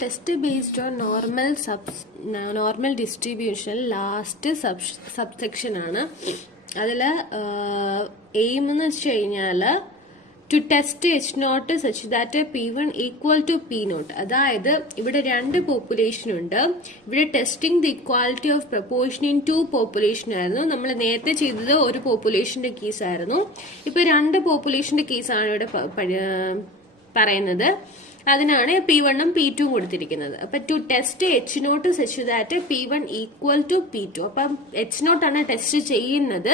Test based on normal distribution last subsection ആണ്. അതിൽ aim എന്ന് വെച്ച് കഴിഞ്ഞാൽ to test H0 such that P1 equal to P0. അതായത് ഇവിടെ രണ്ട് പോപ്പുലേഷൻ ഉണ്ട്. ഇവിടെ testing the equality of proportion in two population ആയിരുന്നു. നമ്മൾ നേരത്തെ ചെയ്തത് ഒരു പോപ്പുലേഷന്റെ കേസ് ആയിരുന്നു. ഇപ്പൊ രണ്ട് പോപ്പുലേഷന്റെ കേസാണ് ഇവിടെ പറയുന്നത്. അതിനാണ് P1ഉം P2ഉം കൊടുത്തിരിക്കുന്നത്. അപ്പൊ to test H0 such that P1 equal to P2. അപ്പം H0 ആണ് ടെസ്റ്റ് ചെയ്യുന്നത്.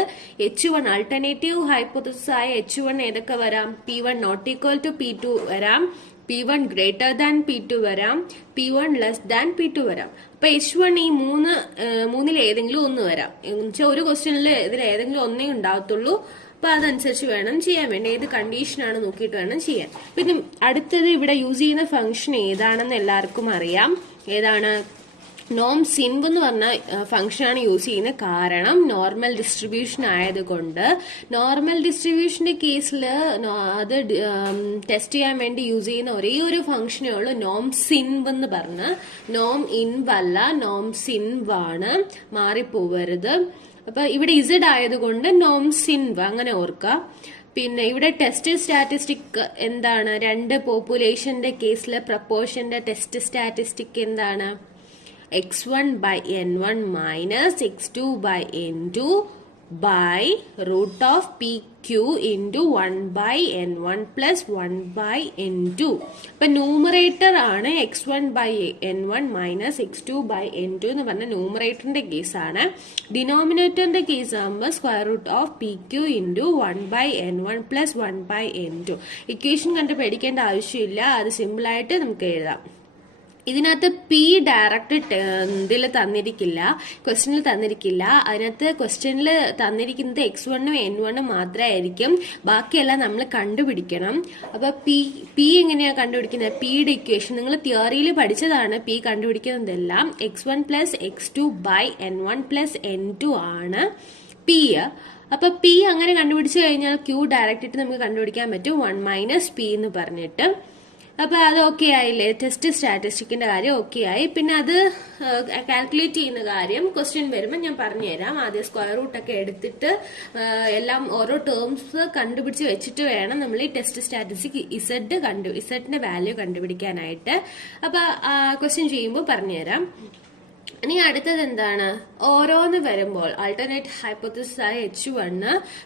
H1 ആൾട്ടർനേറ്റീവ് ഹൈപ്പോത്തസിസ് ആയ H1 ഏതൊക്കെ വരാം? P1 not equal to P2 വരാം, P1 ഗ്രേറ്റർ ദാൻ P2 വരാം, P1 ലെസ് ദാൻ P2 വരാം. അപ്പൊ H1 ഈ മൂന്നിൽ ഏതെങ്കിലും ഒന്ന് വരാം. എന്നുവെച്ചാൽ ഒരു ക്വസ്റ്റ്യനിൽ ഇതിൽ ഏതെങ്കിലും ഒന്നേ ഉണ്ടാവത്തുള്ളൂ. അപ്പൊ അതനുസരിച്ച് വേണം ചെയ്യാൻ വേണ്ടി ഏത് കണ്ടീഷനാണ് നോക്കിയിട്ട് വേണം ചെയ്യാൻ. പിന്നെ അടുത്തത് ഇവിടെ യൂസ് ചെയ്യുന്ന ഫംഗ്ഷൻ ഏതാണെന്ന് എല്ലാവർക്കും അറിയാം. ഏതാണ്? നോം സിൻവ് എന്ന് പറഞ്ഞ ഫംഗ്ഷനാണ് യൂസ് ചെയ്യുന്നത്. കാരണം നോർമൽ ഡിസ്ട്രിബ്യൂഷൻ ആയതുകൊണ്ട്. നോർമൽ ഡിസ്ട്രിബ്യൂഷന്റെ കേസിൽ അത് ടെസ്റ്റ് ചെയ്യാൻ വേണ്ടി യൂസ് ചെയ്യുന്ന ഒരേ ഒരു ഫംഗ്ഷനേ ഉള്ളൂ, നോം സിൻവ് എന്ന് പറഞ്ഞ്. നോം ഇൻവ് അല്ല, നോം സിൻവ് ആണ്, മാറിപ്പോവരുത്. അപ്പൊ ഇവിടെ ഇസഡ് ആയതുകൊണ്ട് നോം സിൻവ് അങ്ങനെ ഓർക്കുക. പിന്നെ ഇവിടെ ടെസ്റ്റ് സ്റ്റാറ്റിസ്റ്റിക് എന്താണ്? രണ്ട് പോപ്പുലേഷന്റെ കേസിലെ പ്രപ്പോർഷന്റെ ടെസ്റ്റ് സ്റ്റാറ്റിസ്റ്റിക് എന്താണ്? x1 by n1 minus x2 by n2 by root of pq into 1 by n1 plus 1 by n2. ഇപ്പൊ ന്യൂമറേറ്റർ ആണ് x1 by n1 minus x2 by n2 എന്ന് പറഞ്ഞ ന്യൂമറേറ്ററിന്റെ കേസാണ്. ഡിനോമിനേറ്ററിന്റെ കേസ് ആകുമ്പോൾ square root of pq into 1 by n1 plus 1 by n2. Equation കണ്ട് പേടിക്കേണ്ട ആവശ്യമില്ല, അത് സിമ്പിൾ ആയിട്ട് നമുക്ക് എഴുതാം. ഇതിനകത്ത് P ഡയറക്റ്റ് ഇതിൽ തന്നിരിക്കില്ല, ക്വസ്റ്റ്യനിൽ തന്നിരിക്കില്ല. അതിനകത്ത് ക്വസ്റ്റ്യനിൽ തന്നിരിക്കുന്നത് x1ഉം n1ഉം മാത്രമായിരിക്കും. ബാക്കിയെല്ലാം നമ്മൾ കണ്ടുപിടിക്കണം. അപ്പൊ P എങ്ങനെയാ കണ്ടുപിടിക്കുന്നത്? Pയുടെ ഇക്വേഷൻ നിങ്ങൾ തിയറിയിൽ പഠിച്ചതാണ്. P കണ്ടുപിടിക്കുന്നതെല്ലാം x1 plus x2 by n1 plus n2 ആണ് P. അപ്പൊ P അങ്ങനെ കണ്ടുപിടിച്ചു കഴിഞ്ഞാൽ Q ഡയറക്റ്റ് ഇട്ട് നമുക്ക് കണ്ടുപിടിക്കാൻ പറ്റും, 1 മൈനസ് P എന്ന് പറഞ്ഞിട്ട്. അപ്പൊ അത് ഓക്കെ ആയില്ലേ? ടെസ്റ്റ് സ്റ്റാറ്റിസ്റ്റിക്കിന്റെ കാര്യം ഓക്കെ ആയി. പിന്നെ അത് കാൽക്കുലേറ്റ് ചെയ്യുന്ന കാര്യം ക്വസ്റ്റ്യൻ വരുമ്പോൾ ഞാൻ പറഞ്ഞുതരാം. ആദ്യം സ്ക്വയർ റൂട്ട് ഒക്കെ എടുത്തിട്ട് എല്ലാം ഓരോ ടേംസ് കണ്ടുപിടിച്ച് വെച്ചിട്ട് വേണം നമ്മൾ ഈ ടെസ്റ്റ് സ്റ്റാറ്റിസ്റ്റിക് ഇസഡിന്റെ വാല്യൂ കണ്ടുപിടിക്കാനായിട്ട്. അപ്പൊ ക്വസ്റ്റ്യൻ ചെയ്യുമ്പോൾ പറഞ്ഞുതരാം. ഇനി അടുത്തത് എന്താണ്? ഓരോന്ന് വരുമ്പോൾ ആൾട്ടർനേറ്റ് ഹൈപ്പോത്തസിസ് ആയ H1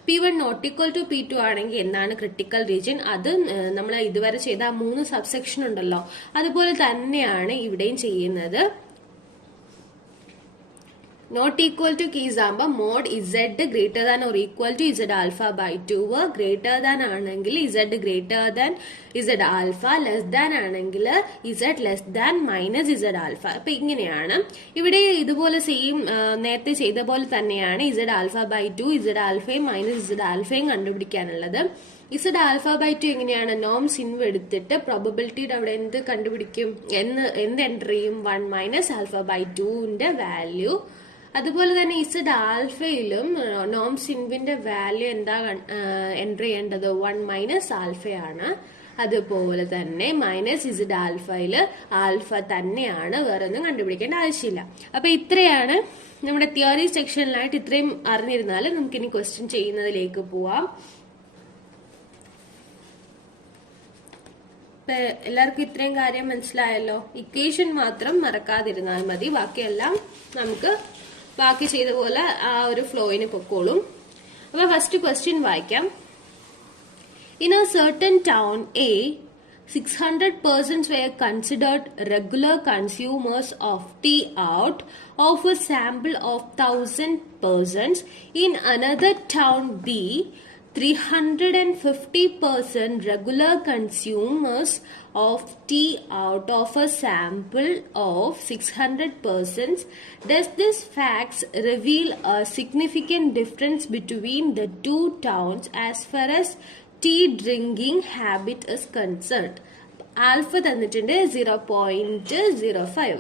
P1 not equal to P2 ആണെങ്കിൽ എന്താണ് ക്രിട്ടിക്കൽ റീജിയൻ? അത് നമ്മൾ ഇതുവരെ ചെയ്ത 3 സബ്സെക്ഷൻ ഉണ്ടല്ലോ, അതുപോലെ തന്നെയാണ് ഇവിടെയും ചെയ്യുന്നത്. നോട്ട് ഈക്വൽ ടു കേസ് ആകുമ്പോൾ mod Z greater than or equal to Z alpha by 2, greater than ആണെങ്കിൽ Z greater than Z alpha, less than ആണെങ്കിൽ Z less than minus Z alpha. അപ്പൊ ഇങ്ങനെയാണ് ഇവിടെ ഇതുപോലെ സെയിം നേരത്തെ ചെയ്ത പോലെ തന്നെയാണ് ഇസഡ് ആൽഫ ബൈ 2 ഇസഡ് ആൽഫയും മൈനസ് ഇസഡ് ആൽഫയും കണ്ടുപിടിക്കാനുള്ളത്. ഇസഡ് ആൽഫ ബൈ 2 എങ്ങനെയാണ്? നോം സിൻവ് എടുത്തിട്ട് പ്രോബബിലിറ്റിയുടെ അവിടെ എന്ത് കണ്ടുപിടിക്കും? എന്ത് എൻ്റർ ചെയ്യും? 1 മൈനസ് ആൽഫ ബൈ 2ന്റെ വാല്യൂ. അതുപോലെ തന്നെ ഇസഡ് ആൽഫയിലും നോം സിൻവിന്റെ വാല്യൂ എന്താ എൻ്റർ ചെയ്യേണ്ടത്? 1 മൈനസ് ആൽഫയാണ്. അതുപോലെ തന്നെ മൈനസ് ഇസഡ് ആൽഫയില് ആൽഫ തന്നെയാണ്, വേറെ ഒന്നും കണ്ടുപിടിക്കേണ്ട ആവശ്യമില്ല. അപ്പൊ ഇത്രയാണ് നമ്മുടെ തിയറി സെക്ഷനിലായിട്ട്. ഇത്രയും അറിഞ്ഞിരുന്നാൽ നമുക്ക് ഇനി ക്വസ്റ്റ്യൻ ചെയ്യുന്നതിലേക്ക് പോവാം. എല്ലാവർക്കും ഇത്രയും കാര്യം മനസ്സിലായല്ലോ? ഇക്വേഷൻ മാത്രം മറക്കാതിരുന്നാൽ മതി, ബാക്കിയെല്ലാം നമുക്ക് ബാക്കി ചെയ്ത പോലെ ആ ഒരു ഫ്ലോയിന് പൊക്കോളും. അപ്പൊ ഫസ്റ്റ് ക്വസ്റ്റ്യൻ വായിക്കാം. In a certain town A, 600 persons were considered regular consumers of tea out of a sample of 1000 persons. In another town B, 350% regular consumers of tea out of a sample of 600 persons. Does this facts reveal a significant difference between the two towns as far as tea drinking habit is concerned? Alpha തന്നിട്ടുണ്ട് 0.05.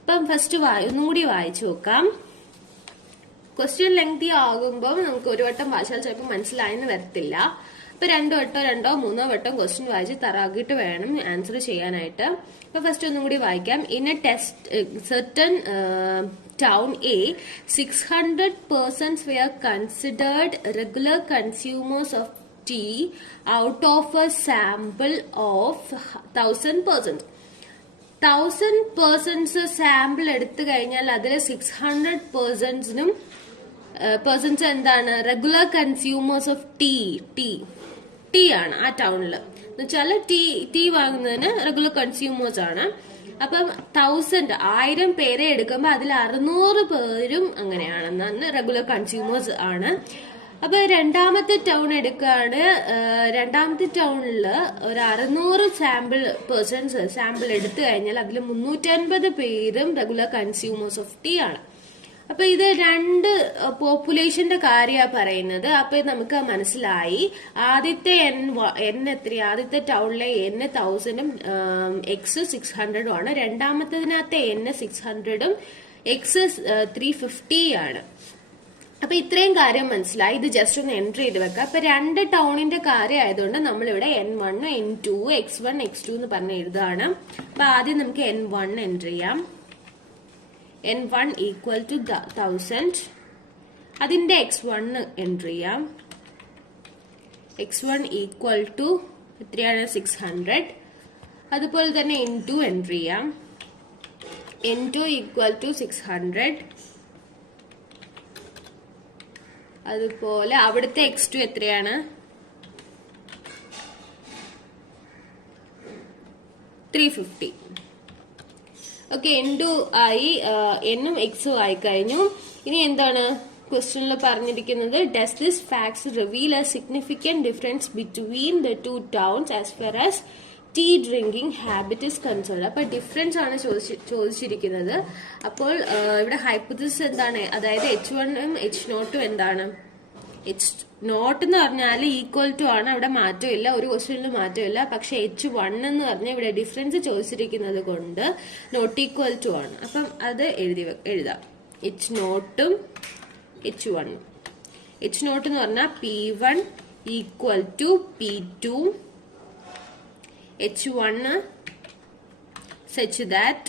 അപ്പം first ഒന്നുകൂടി വായിച്ചു നോക്കാം. Question lengthy ആകുമ്പോൾ നമുക്ക് ഒരു വട്ടം വായിച്ചാൽ ചിലപ്പോൾ മനസ്സിലായെന്ന് വരത്തില്ല. അപ്പൊ രണ്ടോ മൂന്നോ വട്ടം ക്വസ്റ്റ്യൻ വായിച്ച് തറാക്കിയിട്ട് വേണം ആൻസർ ചെയ്യാനായിട്ട്. അപ്പൊ ഫസ്റ്റ് ഒന്നും കൂടി വായിക്കാം. In A test certain town A, 600 persons were considered regular consumers of tea out of a sample of 1000 persons. 1000 persons sample എടുത്തു കഴിഞ്ഞാൽ അതിൽ 600 പേഴ്സൺസ് എന്താണ്? റെഗുലർ കൺസ്യൂമേഴ്സ് ഓഫ് ടീ ആണ് ആ ടൗണിൽ. എന്ന് വെച്ചാൽ ടീ വാങ്ങുന്നതിന് റെഗുലർ കൺസ്യൂമേഴ്സ് ആണ്. അപ്പം 1000 പേരെ എടുക്കുമ്പോൾ അതിൽ 600 പേരും അങ്ങനെയാണെന്നാണ് റെഗുലർ കൺസ്യൂമേഴ്സ് ആണ്. അപ്പൊ രണ്ടാമത്തെ ടൗൺ എടുക്കുകയാണ്. രണ്ടാമത്തെ ടൗണിൽ ഒരു 600 സാമ്പിൾ എടുത്തു കഴിഞ്ഞാൽ അതിൽ 350 പേരും റെഗുലർ കൺസ്യൂമേഴ്സ് ഓഫ് ടീ ആണ്. അപ്പൊ ഇത് രണ്ട് പോപ്പുലേഷന്റെ കാര്യമാണ് പറയുന്നത്. അപ്പൊ നമുക്ക് മനസ്സിലായി ആദ്യത്തെ എൻ എത്ര? ആദ്യത്തെ ടൗണിലെ N 1000ഉം X 600ഉം ആണ്. രണ്ടാമത്തതിനകത്തെ N 600ഉം X 350 ആണ്. അപ്പൊ ഇത്രയും കാര്യം മനസ്സിലായി. ഇത് ജസ്റ്റ് ഒന്ന് എൻട്രി ചെയ്ത് വെക്കാം. അപ്പൊ രണ്ട് ടൗണിന്റെ കാര്യം ആയതുകൊണ്ട് നമ്മളിവിടെ N1 N2 X1 X2 എന്ന് പറഞ്ഞ് എഴുതാണ്. അപ്പൊ ആദ്യം നമുക്ക് N1 എൻട്രി ചെയ്യാം. N1 equal to 1000. അതിന്റെ X1 എൻട്രി ചെയ്യാം. X1 ഈക്വൽ ടു എത്രയാണ്? 600. അതുപോലെ തന്നെ N2 എൻട്രി ചെയ്യാം. N2 equal to 600. അതുപോലെ അവിടുത്തെ X2 എത്രയാണ്? 350. ഓക്കെ, N2 ആയി, N ഉം X ഉം ആയി കഴിഞ്ഞു. ഇനി എന്താണ് ക്വസ്റ്റ്യനിൽ പറഞ്ഞിരിക്കുന്നത്? Does this facts reveal a significant difference between the two towns as far as tea drinking habit is concern. അപ്പൊ ഡിഫറൻസ് ആണ് ചോദിച്ചിരിക്കുന്നത്. അപ്പോൾ ഇവിടെ ഹൈപ്പോത്തസിസ് എന്താണ്? അതായത് H1 ഉം H0 ഉം എന്താണ്? H0 എന്ന് പറഞ്ഞാൽ ഈക്വൽ ടു ആണ്, അവിടെ മാറ്റമില്ല, ഒരു ക്വസ്റ്റ്യനിലും മാറ്റമില്ല. പക്ഷെ H1 എന്ന് പറഞ്ഞാൽ ഇവിടെ ഡിഫറൻസ് ചോദിച്ചിരിക്കുന്നത് കൊണ്ട് നോട്ട് ഈക്വൽ ടു ആണ്. അപ്പം അത് എഴുതാം. H0 ഉം H1. H0 എന്ന് പറഞ്ഞാൽ P1 equal to P2. H1 such that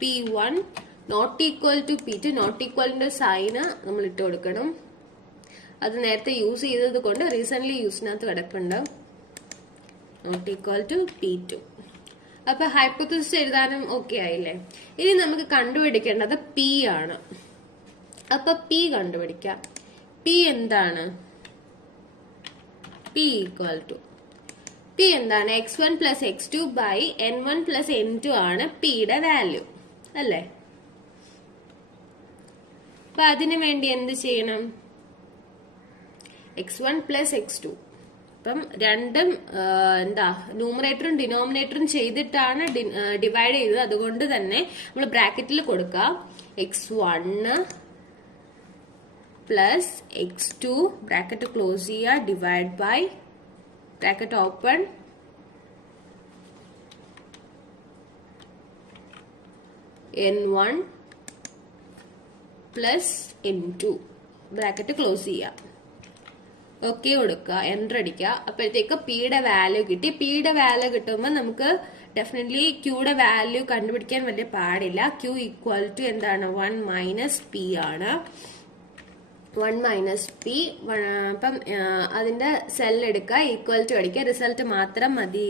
P1 not equal to P2. not equal ന്റെ സൈന് നമ്മൾ ഇട്ട് കൊടുക്കണം. അത് നേരത്തെ യൂസ് ചെയ്തത് കൊണ്ട് റീസെന്റ് യൂസിനകത്ത് കിടക്കുന്നുണ്ട്. Not equal to P2. അപ്പൊ ഹൈപ്പോത്തസിസ് എഴുതാനും ഓക്കെ ആയില്ലേ? ഇനി നമുക്ക് കണ്ടുപിടിക്കേണ്ടത് P ആണ്. അപ്പൊ P കണ്ടുപിടിക്കാം. P എന്താണ്? P ഈക്വൽ ടു P എന്താണ്? X1 plus X2 by N1 plus N2 ആണ് Pയുടെ വാല്യൂ അല്ലേ? അപ്പൊ അതിനു വേണ്ടി എന്ത് ചെയ്യണം? X1 plus X2. അപ്പം രണ്ടും എന്താ ന്യൂമറേറ്ററും ഡിനോമിനേറ്ററും ചെയ്തിട്ടാണ് ഡിവൈഡ് ചെയ്തത്. അതുകൊണ്ട് തന്നെ നമ്മൾ ബ്രാക്കറ്റിൽ കൊടുക്കുക. X1 plus X2 bracket close ചെയ്യുക, divide by bracket open N1 plus N2 bracket close ചെയ്യാം. ഓക്കെ കൊടുക്കുക, എൻ്റർ അടിക്കുക. അപ്പോഴത്തേക്ക് Pയുടെ വാല്യൂ കിട്ടി. Pയുടെ വാല്യൂ കിട്ടുമ്പോൾ നമുക്ക് ഡെഫിനറ്റ്ലി Qയുടെ വാല്യൂ കണ്ടുപിടിക്കാൻ വലിയ പാടില്ല. Q ഈക്വൽ ടു എന്താണ്? 1 മൈനസ് P ആണ്. 1 മൈനസ് P. അപ്പം അതിന്റെ സെൽ എടുക്കുക, ഈക്വൽ ടു അടിക്കുക, റിസൾട്ട് മാത്രം മതി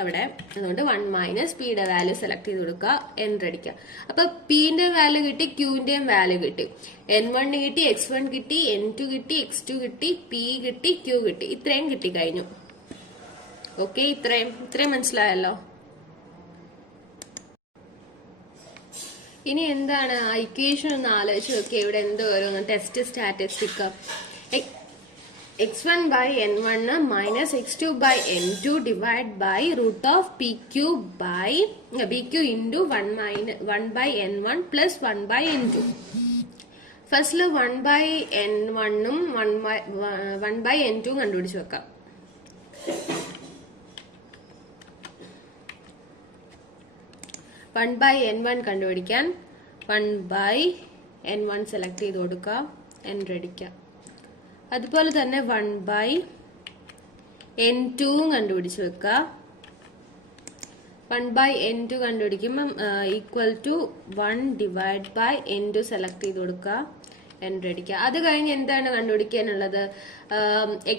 അവിടെ. അതുകൊണ്ട് 1 മൈനസ് Pയുടെ വാല്യൂ സെലക്ട് ചെയ്ത് കൊടുക്കുക, എൻ്റർ അടിക്കുക. അപ്പൊ Pന്റെ വാല്യൂ കിട്ടി, Qന്റെയും വാല്യൂ കിട്ടി. N1 കിട്ടി, X1 കിട്ടി, N2 കിട്ടി, X2 കിട്ടി, P കിട്ടി, Q കിട്ടി. ഇത്രയും കിട്ടി കഴിഞ്ഞു. ഓക്കെ, ഇത്രയും മനസ്സിലായല്ലോ. ഇനി എന്താണ് ഇക്വേഷൻ ഒന്ന് ആലോചിച്ച് നോക്കിയാൽ ഇവിടെ എന്ത് വരും? Test statistic. X1 by N1 minus X2 by N2 divide by root of PQ by PQ into 1 by N1 plus 1 by N2. ഫസ്റ്റിൽ 1 by N1 ഉം 1 by N2 കണ്ടുപിടിച്ച് വെക്കാം. വൺ ബൈ N1 കണ്ടുപിടിക്കാൻ 1 by N1 സെലക്ട് ചെയ്ത് കൊടുക്കുക, enter അടിക്കുക. അതുപോലെ തന്നെ 1 by n2 കണ്ടുപിടിച്ച് വെക്കുക. 1/n2 കണ്ടുപിടിക്കുമ്പം equal to 1/n2 select ചെയ്ത് കൊടുക്കുക, എൻ്റർ അടിക്കുക. അത് കഴിഞ്ഞ് എന്താണ് കണ്ടുപിടിക്കാനുള്ളത്?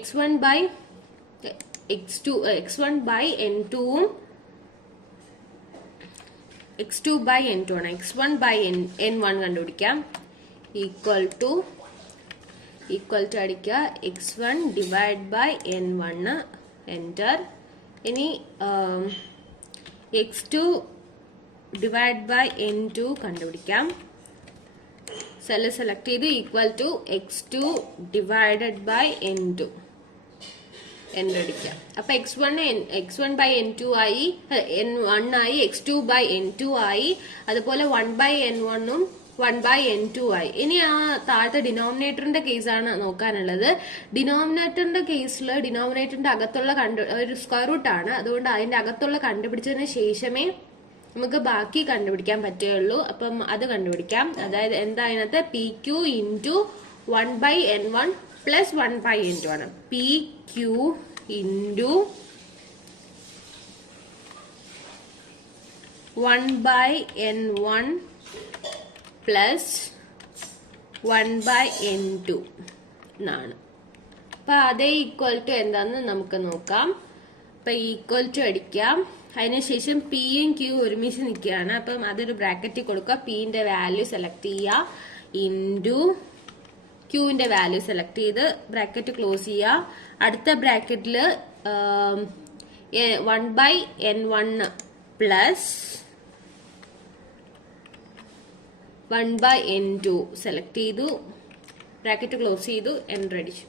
x1/n2ഉം x2/n2 ആണ്. x1/n1 കണ്ടുപിടിക്കാം. ഈക്വൽ ടു അടിക്കുക x1/n1 എൻ്റർ. ഇനി x2/n2 കണ്ടുപിടിക്കാം. സെല് സെലക്ട് ചെയ്ത് ഈക്വൽ ടു x2/n2 എൻ്റർ അടിക്കാം. അപ്പൊ x1/n2 ആയി, n1 ആയി, x2/n2 ആയി, അതുപോലെ 1/n1ഉം 1/n2 ആയി. ഇനി ആ താഴത്തെ ഡിനോമിനേറ്ററിന്റെ കേസാണ് നോക്കാനുള്ളത്. ഡിനോമിനേറ്ററിന്റെ കേസിൽ ഡിനോമിനേറ്ററിന്റെ അകത്തുള്ള ഒരു സ്ക്വയർ റൂട്ട് ആണ്. അതുകൊണ്ട് അതിന്റെ അകത്തുള്ള കണ്ടുപിടിച്ചതിന് ശേഷമേ നമുക്ക് ബാക്കി കണ്ടുപിടിക്കാൻ പറ്റുകയുള്ളൂ. അപ്പം അത് കണ്ടുപിടിക്കാം. അതായത് എന്താ അതിനകത്ത് PQ into 1/n1 plus 1/n2 ആണ്. PQ into 1/n1 plus 1/n2 എന്നാണ്. അപ്പൊ അതേ ഈക്വൽ ടു എന്താന്ന് നമുക്ക് നോക്കാം. അപ്പൊ ഈക്വൽ ടു അടിക്കാം. അതിനുശേഷം പിയും ക്യൂ ഒരുമിച്ച് നിൽക്കുകയാണ്. അപ്പം അതൊരു ബ്രാക്കറ്റിൽ കൊടുക്കുക. പിന്റെ വാല്യൂ സെലക്ട് ചെയ്യുക, ഇൻറ്റു ക്യൂവിന്റെ വാല്യൂ സെലക്ട് ചെയ്ത് ബ്രാക്കറ്റ് ക്ലോസ് ചെയ്യുക. അടുത്ത ബ്രാക്കറ്റിൽ 1/n1 പ്ലസ് 1/n2 സെലക്ട് ചെയ്തു, ബ്രാക്കറ്റ് ക്ലോസ് ചെയ്തു, എൻ്റർ അടിച്ചു.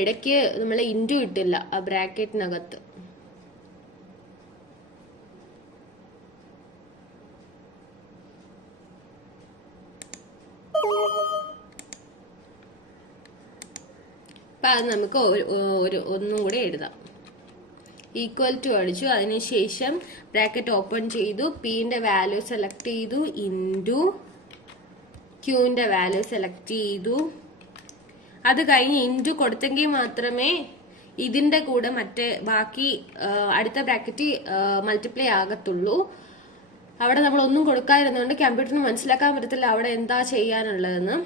ഇടയ്ക്ക് നമ്മൾ ഇൻറ്റു ഇട്ടില്ല ആ ബ്രാക്കറ്റിനകത്ത്. അപ്പൊ അത് നമുക്ക് ഒന്നും കൂടെ എഴുതാം. ഈക്വൽ ടു അടിച്ചു. അതിനുശേഷം ബ്രാക്കറ്റ് ഓപ്പൺ ചെയ്തു, പിന്റെ വാല്യൂ സെലക്ട് ചെയ്തു, ഇൻറ്റു ക്യൂവിന്റെ വാല്യൂ സെലക്ട് ചെയ്തു. അത് കഴിഞ്ഞ് ഇൻറ്റു കൊടുത്തെങ്കിൽ മാത്രമേ ഇതിന്റെ കൂടെ മറ്റേ ബാക്കി അടുത്ത ബ്രാക്കറ്റ് മൾട്ടിപ്ലൈ ആകത്തുള്ളൂ. അവിടെ നമ്മൾ ഒന്നും കൊടുക്കാതിരുന്നതുകൊണ്ട് കമ്പ്യൂട്ടറിന് മനസ്സിലാക്കാൻ പറ്റത്തില്ല അവിടെ എന്താ ചെയ്യാനുള്ളതെന്ന്.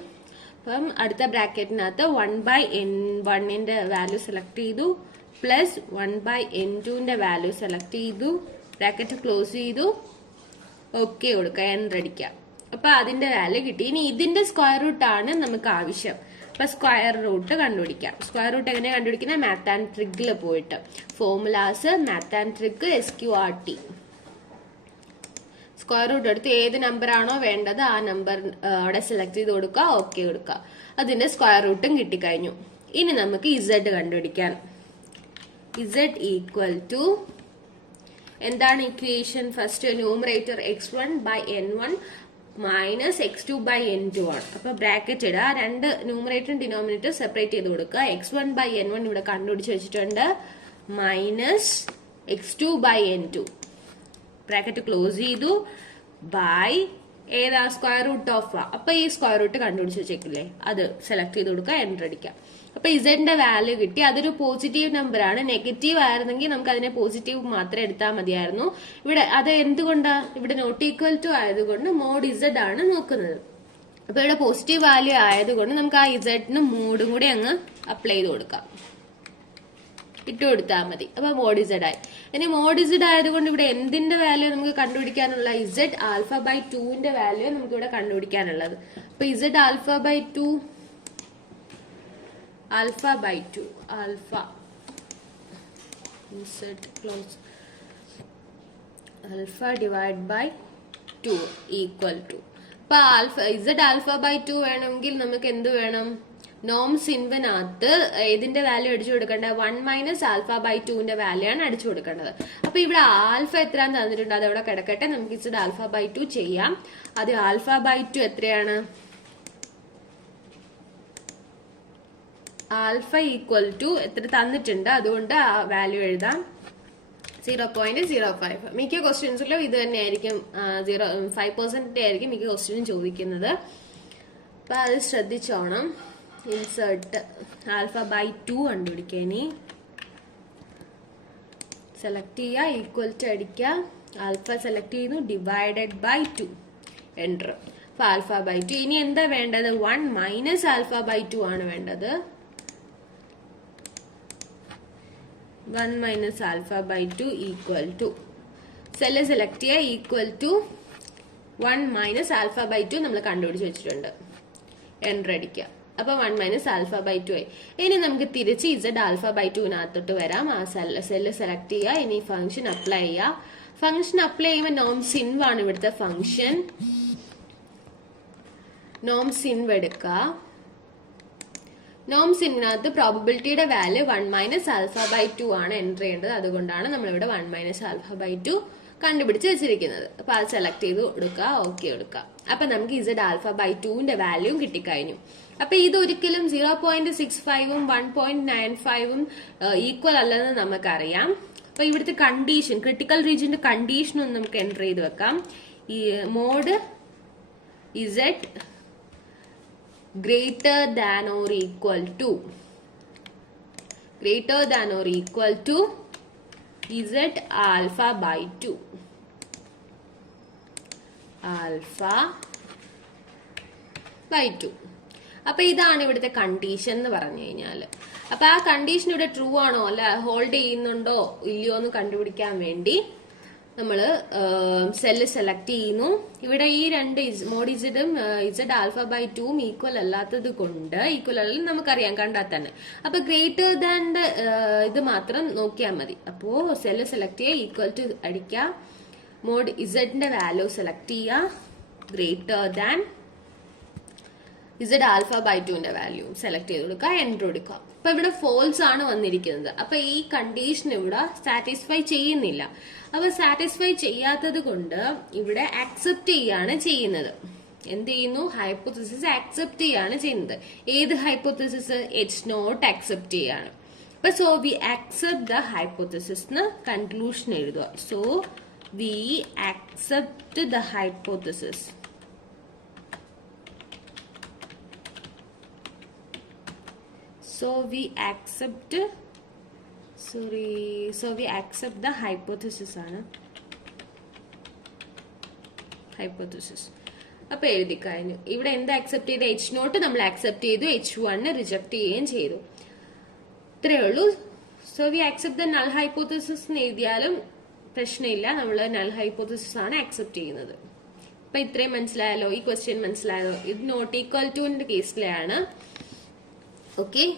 അപ്പം അടുത്ത ബ്രാക്കറ്റിനകത്ത് 1/n1ന്റെ വാല്യൂ സെലക്ട് ചെയ്തു, പ്ലസ് 1/n2ന്റെ വാല്യൂ സെലക്ട് ചെയ്തു, ബ്രാക്കറ്റ് ക്ലോസ് ചെയ്തു, ഓക്കെ കൊടുക്കുക, എൻ്റർ അടിക്കുക. അപ്പൊ അതിന്റെ വാല്യൂ കിട്ടി. ഇനി ഇതിന്റെ സ്ക്വയർ റൂട്ട് ആണ് നമുക്ക് ആവശ്യം. അപ്പൊ സ്ക്വയർ റൂട്ട് കണ്ടുപിടിക്കാം. സ്ക്വയർ റൂട്ട് എങ്ങനെ കണ്ടുപിടിക്കുന്നത്? മാത്ത് ആൻഡ് ട്രിക്കിൽ പോയിട്ട് formulas math and trick SQRT. Square root എടുത്ത് ഏത് നമ്പർ ആണോ വേണ്ടത് ആ നമ്പർ അവിടെ സെലക്ട് ചെയ്ത് കൊടുക്കുക, ഓക്കെ കൊടുക്കുക. അതിന്റെ സ്ക്വയർ റൂട്ടും കിട്ടിക്കഴിഞ്ഞു. ഇനി നമുക്ക് Z കണ്ടുപിടിക്കാൻ. Z ഈക്വൽ ടു എന്താണ് equation? First numerator x1/n1 minus x2/n2 ആണ്. അപ്പൊ ബ്രാക്കറ്റ് ഇടുക. രണ്ട് ന്യൂമറേറ്ററും ഡിനോമിനേറ്റർ സെപ്പറേറ്റ് ചെയ്ത് കൊടുക്കുക. x1/n1 ഇവിടെ കണ്ടുപിടിച്ച് വെച്ചിട്ടുണ്ട്, മൈനസ് x2/n2 ബ്രാക്കറ്റ് ക്ലോസ് ചെയ്തു, ബൈ ഏതാ സ്ക്വയർ റൂട്ട് ഓഫ്. അപ്പൊ ഈ സ്ക്വയർ റൂട്ട് കണ്ടുപിടിച്ച് വെച്ചേക്കില്ലേ, അത് സെലക്ട് ചെയ്ത് കൊടുക്കുക, എൻ്റർ അടിക്കാം. അപ്പൊ ഇസഡിന്റെ വാല്യൂ കിട്ടി. അതൊരു പോസിറ്റീവ് നമ്പർ ആണ്. നെഗറ്റീവ് ആയിരുന്നെങ്കിൽ നമുക്ക് അതിനെ പോസിറ്റീവ് മാത്രം എടുത്താൽ മതിയായിരുന്നു. ഇവിടെ അത് എന്തുകൊണ്ടാ? ഇവിടെ നോട്ട് ഈക്വൽ ടു ആയതുകൊണ്ട് മോഡ് ഇസഡ് ആണ് നോക്കുന്നത്. അപ്പൊ ഇവിടെ പോസിറ്റീവ് വാല്യൂ ആയതുകൊണ്ട് നമുക്ക് ആ ഇസഡിന് മോഡും കൂടി അങ്ങ് അപ്ലൈ ചെയ്ത് കൊടുക്കാം, ഇട്ട് കൊടുത്താൽ മതി. അപ്പൊ മോഡ് ഇസഡ് ആയി. ഇനി മോഡ് ഇസഡ് ആയതുകൊണ്ട് ഇവിടെ എന്തിന്റെ വാല്യൂ നമുക്ക് കണ്ടുപിടിക്കാനുള്ള? ഇസഡ് α/2ന്റെ വാല്യൂ നമുക്ക് ഇവിടെ കണ്ടുപിടിക്കാനുള്ളത്. അപ്പൊ Z α/2 insert close alpha divided by 2 equal to. അപ്പൊ z α/2 വേണമെങ്കിൽ നമുക്ക് എന്ത് വേണം? നോംസ് ഇൻവനകത്ത് ഇതിന്റെ വാല്യൂ അടിച്ചു കൊടുക്കേണ്ടത് 1 മൈനസ് α/2ന്റെ വാല്യൂ ആണ് അടിച്ചു കൊടുക്കേണ്ടത്. അപ്പൊ ഇവിടെ ആൽഫ എത്രയാന്ന് തന്നിട്ടുണ്ട്, അതവിടെ കിടക്കട്ടെ. നമുക്ക് z α/2 ചെയ്യാം. അത് α/2 എത്രയാണ്? ആൽഫ ഈക്വൽ ടു എത്ര തന്നിട്ടുണ്ട്, അതുകൊണ്ട് ആ വാല്യൂ എഴുതാം 0.05. മിക്ക ക്വസ്റ്റ്യൻസിലും ഇത് തന്നെയായിരിക്കും, 5% ആയിരിക്കും മിക്ക ക്വസ്റ്റ്യനും ചോദിക്കുന്നത്. അപ്പൊ അത് ശ്രദ്ധിച്ചോണം. ഇൻസേർട്ട് ആൽഫ ബൈ 2 കണ്ടുപിടിക്കുക. ഇനി സെലക്ട് ചെയ്യുക, ഈക്വൽ ടു അടിക്കുക, ആൽഫ സെലക്ട് ചെയ്യുന്നു, ഡിവൈഡഡ് ബൈ 2 എൻ്റർ. അപ്പൊ ആൽഫ ബൈ 2. ഇനി എന്താ വേണ്ടത്? 1 മൈനസ് ആൽഫ ബൈ 2 ആണ് വേണ്ടത്. 1 minus alpha by 2 equal to, cell select ചെയ്യുക, equal to 1 minus alpha by 2 നമ്മൾ കണ്ടുപിടിച്ച് വെച്ചിട്ടുണ്ട്. എൻ്റർ അടിക്കുക. അപ്പൊ 1 മൈനസ് ആൽഫ ബൈ 2 ആയി. ഇനി നമുക്ക് തിരിച്ച് ഇസഡ് ആൽഫ ബൈ 2-നകത്തോട്ട് വരാം. ആ സെല്ല് സെലക്ട് ചെയ്യുക. ഇനി ഫംഗ്ഷൻ അപ്ലൈ ചെയ്യുക. ഫംഗ്ഷൻ അപ്ലൈ ചെയ്യുമ്പോൾ നോം സിൻവ് ആണ് ഇവിടുത്തെ ഫംഗ്ഷൻ. നോം സിൻവ് എടുക്കുക. നോം സിൻവിനകത്ത് പ്രോബബിലിറ്റിയുടെ വാല്യൂ 1 മൈനസ് ആൽഫ ബൈ 2 ആണ് എൻ്റർ ചെയ്യേണ്ടത്. അതുകൊണ്ടാണ് നമ്മളിവിടെ 1 മൈനസ് ആൽഫ ബൈ 2 കണ്ടുപിടിച്ച് വെച്ചിരിക്കുന്നത്. അപ്പൊ അത് സെലക്ട് ചെയ്ത് കൊടുക്കുക, ഓക്കെ കൊടുക്കുക. അപ്പൊ നമുക്ക് ഇസഡ് ആൽഫ ബൈ 2ന്റെ വാല്യൂ കിട്ടിക്കഴിഞ്ഞു. അപ്പൊ ഇത് ഒരിക്കലും 0.65-ഉം 1.95-ഉം ഈക്വൽ അല്ലെന്ന് നമുക്കറിയാം. അപ്പൊ ഇവിടുത്തെ കണ്ടീഷൻ, ക്രിട്ടിക്കൽ റീജിയന്റെ കണ്ടീഷൻ ഒന്ന് നമുക്ക് എൻ്റർ ചെയ്ത് വെക്കാം. ഈ mod Z greater than or equal to Z alpha by 2. Alpha by 2. അപ്പൊ ഇതാണ് ഇവിടുത്തെ കണ്ടീഷൻ എന്ന് പറഞ്ഞു കഴിഞ്ഞാല്. അപ്പൊ ആ കണ്ടീഷൻ ഇവിടെ ട്രൂ ആണോ അല്ല ഹോൾഡ് ചെയ്യുന്നുണ്ടോ ഇല്ലയോ എന്ന് കണ്ടുപിടിക്കാൻ വേണ്ടി നമ്മള് സെല്ല് സെലക്ട് ചെയ്യുന്നു. ഇവിടെ ഈ രണ്ട് മോഡ് ഇസഡും ഇസഡ് ആൽഫ ബൈ 2ഉം ഈക്വൽ അല്ലാത്തത് കൊണ്ട്, ഈക്വൽ അല്ലെന്ന് നമുക്കറിയാം കണ്ടാൽ തന്നെ. അപ്പൊ ഗ്രേറ്റർ ദാൻ്റെ ഇത് മാത്രം നോക്കിയാൽ മതി. അപ്പോ സെല്ല് സെലക്ട് ചെയ്യുക, ഈക്വൽ ടു അടിക്കുക, മോഡ് ഇസഡിന്റെ വാല്യൂ സെലക്ട് ചെയ്യുക, greater than Z alpha by 2ന്റെ വാല്യൂ സെലക്ട് ചെയ്ത് കൊടുക്കുക, എൻ്റർ കൊടുക്കുക. അപ്പൊ ഇവിടെ ഫോൾസ് ആണ് വന്നിരിക്കുന്നത്. അപ്പൊ ഈ കണ്ടീഷൻ ഇവിടെ സാറ്റിസ്ഫൈ ചെയ്യുന്നില്ല. അപ്പൊ സാറ്റിസ്ഫൈ ചെയ്യാത്തത് കൊണ്ട് ഇവിടെ അക്സെപ്റ്റ് ചെയ്യാണ് ചെയ്യുന്നത്. എന്ത് ചെയ്യുന്നു? ഹൈപ്പോത്തസിസ് അക്സെപ്റ്റ് ചെയ്യാണ് ചെയ്യുന്നത്. ഏത് ഹൈപ്പോത്തസിസ്? H0 അക്സെപ്റ്റ് ചെയ്യാണ്. അപ്പൊ so we accept the hypothesis എന്ന് കൺക്ലൂഷൻ എഴുതുക. So we accept the hypothesis. So we accept the hypothesis ആണ്. ഹൈപ്പോത്തസിസ്. അപ്പൊ എഴുതി കഴിഞ്ഞു. ഇവിടെ എന്താ അക്സെപ്റ്റ് ചെയ്ത്? H0 നമ്മൾ അക്സെപ്റ്റ് ചെയ്തു, H1 റിജക്ട് ചെയ്യുകയും ചെയ്തു. ഇത്രയേ ഉള്ളൂ. So we accept the null hypothesis എന്ന് എഴുതിയാലും പ്രശ്നമില്ല. നമ്മൾ നൾ ഹൈപ്പോത്തസിസ് ആണ് അക്സെപ്റ്റ് ചെയ്യുന്നത്. അപ്പൊ ഇത്രയും മനസ്സിലായല്ലോ? ഈ ക്വസ്റ്റ്യൻ മനസ്സിലായല്ലോ? ഇത് നോട്ട് ഈക്വൽ ടുവിന്റെ കേസിലെയാണ്. Okay.